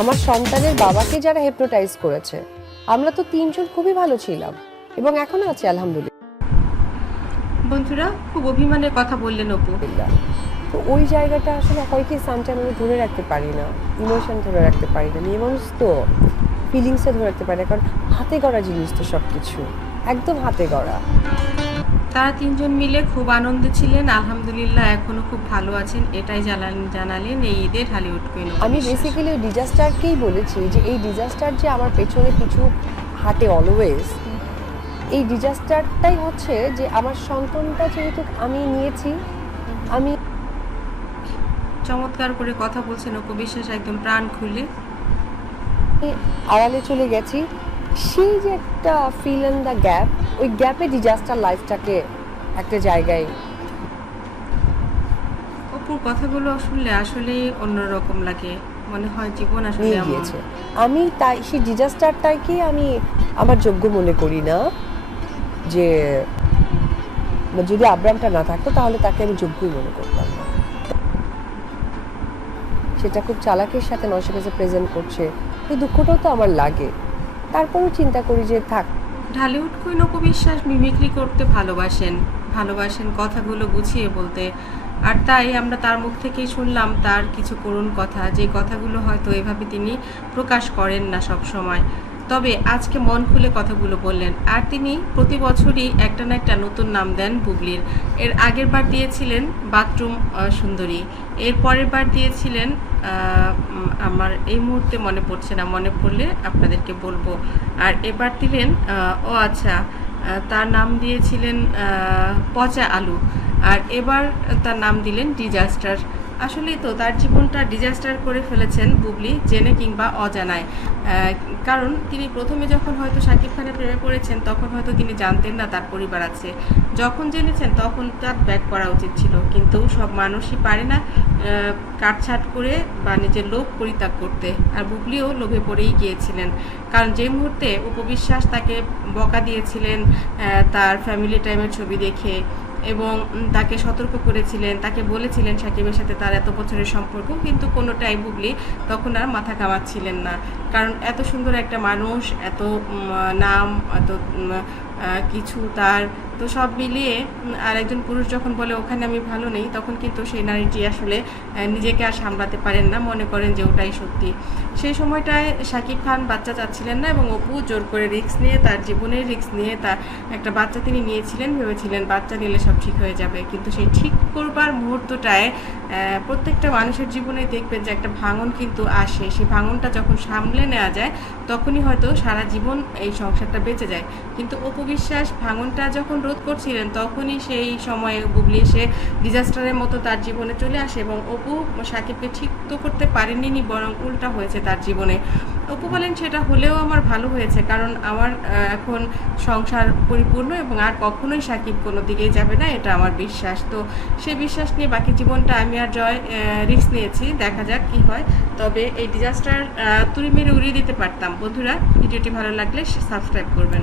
আমার সন্তানের বাবাকে যারা হেপনোটাইজ করেছে আমরা তো তিনজন খুবই ভালো ছিলাম এবং এখনও আছি আলহামদুলিল্লাহ। বন্ধুরা খুব অভিমানের কথা বললেন অপু। তো ওই জায়গাটা আসলে হয় কি সামটাইম আমি ধরে রাখতে পারি না ইমোশন ধরে রাখতে পারি না মেয়ে মানুষ তো ফিলিংসে ধরে রাখতে পারি না কারণ হাতে গড়া জিনিস তো সব কিছু একদম হাতে গড়া। তারা তিনজন মিলে খুব আনন্দে ছিলেন। আলহামদুলিল্লাহ এখনও খুব ভালো আছেন এটাই জানালেন জানালেন এই ঈদের হলিউড কুইন আমি বেসিক্যালি ওই ডিজাস্টারকেই বলেছি যে এই ডিজাস্টার যে আমার পেছনে কিছু হাতে অলওয়েজ এই ডিজাস্টারটাই হচ্ছে যে আমার সন্তানটা যেহেতু আমি নিয়েছি আমি চমৎকার করে কথা বলছেন অপু বিশ্বাস একদম প্রাণ খুলে। আড়ালে চলে গেছি। সেই যে একটা ফিল ইন দ্য গ্যাপ ওই গ্যাপে ডিজাস্টার লাইফটাকে একটা জায়গায় অপুর কথাগুলো শুনলে আসলেই অন্যরকম লাগে। মনে হয় জীবন আসলে গিয়েছে। আমি তাই সেই ডিজাস্টারটাকে আমি আমার যোগ্য মনে করি না যে যদি আব্রামটা না থাকতো তাহলে তাকে আমি যোগ্যই মনে করতাম না। সেটা খুব চালাকের সাথে মানুষের কাছে প্রেজেন্ট করছে এই দুঃখটাও তো আমার লাগে। তারপরেও চিন্তা করি যে থাক। ঢালিউড কুইন বিশ্বাস মিমিক্রি করতে ভালোবাসেন। ভালোবাসেন কথাগুলো গুছিয়ে বলতে। আর তাই আমরা তার মুখ থেকেই শুনলাম তার কিছু করুণ কথা। যে কথাগুলো হয়তো এভাবে তিনি প্রকাশ করেন না সব সময়। তবে আজকে মন খুলে কথাগুলো বললেন। আর তিনি প্রতি বছরই একটা না একটা নতুন নাম দেন বুবলির। এর আগের বার দিয়েছিলেন বাথরুম সুন্দরী। এর পরের বার দিয়েছিলেন আমার এই মুহূর্তে মনে পড়ছে না, মনে পড়লে আপনাদেরকে বলব। আর এবার দিলেন ও আচ্ছা তার নাম দিয়েছিলেন পচা আলু। আর এবার তার নাম দিলেন ডিজাস্টার আসলেই তো, তার জীবনটা ডিজাস্টার করে ফেলেছেন বুবলি, জেনে কিংবা অজানায়। কারণ তিনি প্রথমে যখন হয়তো শাকিব খানের প্রেমে পড়েছেন, তখন হয়তো তিনি জানতেন না তার পরিবার আছে। যখন জেনেছেন, তখন তার ব্যাক করা উচিত ছিল। কিন্তু সব মানুষই পারে না কাটছাট করে বা নিজের লোভ পরিত্যাগ করতে। আর বুবলিও লোভে পড়েই গিয়েছিলেন। কারণ যে মুহূর্তে উপবিশ্বাস তাকে বকা দিয়েছিলেন তার ফ্যামিলি টাইমের ছবি দেখে এবং তাকে সতর্ক করেছিলেন, তাকে বলেছিলেন সাকিবের সাথে তার এত বছরের সম্পর্ক, কিন্তু কোনোটাই বুবলি তখন আর মাথা কামাচ্ছিলেন না। কারণ এত সুন্দর একটা মানুষ, এত নাম, এত কিছু তার, তো সব মিলিয়ে আর একজন পুরুষ যখন বলে, ওখানে আমি ভালো নেই, তখন কিন্তু সেই নারীটি আসলে নিজেকে আর সামলাতে পারেন না, মনে করেন যে ওটাই সত্যি। সেই সময়টায় শাকিব খান বাচ্চা চাচ্ছিলেন না এবং অপু জোর করে রিস্ক নিয়ে, তার জীবনের রিস্ক নিয়ে, তার একটা বাচ্চা তিনি নিয়েছিলেন, ভেবেছিলেন বাচ্চা নিলে সব ঠিক হয়ে যাবে। কিন্তু সেই ঠিক করবার মুহূর্তটায় প্রত্যেকটা মানুষের জীবনে দেখবেন যে একটা ভাঙন কিন্তু আসে। সেই ভাঙনটা যখন সামলে নেওয়া যায়, তখনই হয়তো সারা জীবন এই সংসারটা বেঁচে যায়। কিন্তু অপু বিশ্বাস ভাঙনটা যখন রোধ করছিলেন, তখনই সেই সময়ে বুবলি এসে ডিজাস্টারের মতো তার জীবনে চলে আসে এবং অপু সাকিবকে ঠিক তো করতে পারেনি বরং উল্টা হয়েছে তার জীবনে। অপু বলেন, সেটা হলেও আমার ভালো হয়েছে, কারণ আমার এখন সংসার পরিপূর্ণ এবং আর কখনোই সাকিব কোনো দিকেই যাবে না, এটা আমার বিশ্বাস। তো সে বিশ্বাস নিয়ে বাকি জীবনটা আমি আর জয় রিস্ক নিয়েছি, দেখা যাক কি হয়। তবে এই ডিজাস্টার তুড়ি মেরে উড়িয়ে দিতে পারতাম। বন্ধুরা, ভিডিওটি ভালো লাগলে সাবস্ক্রাইব করবেন।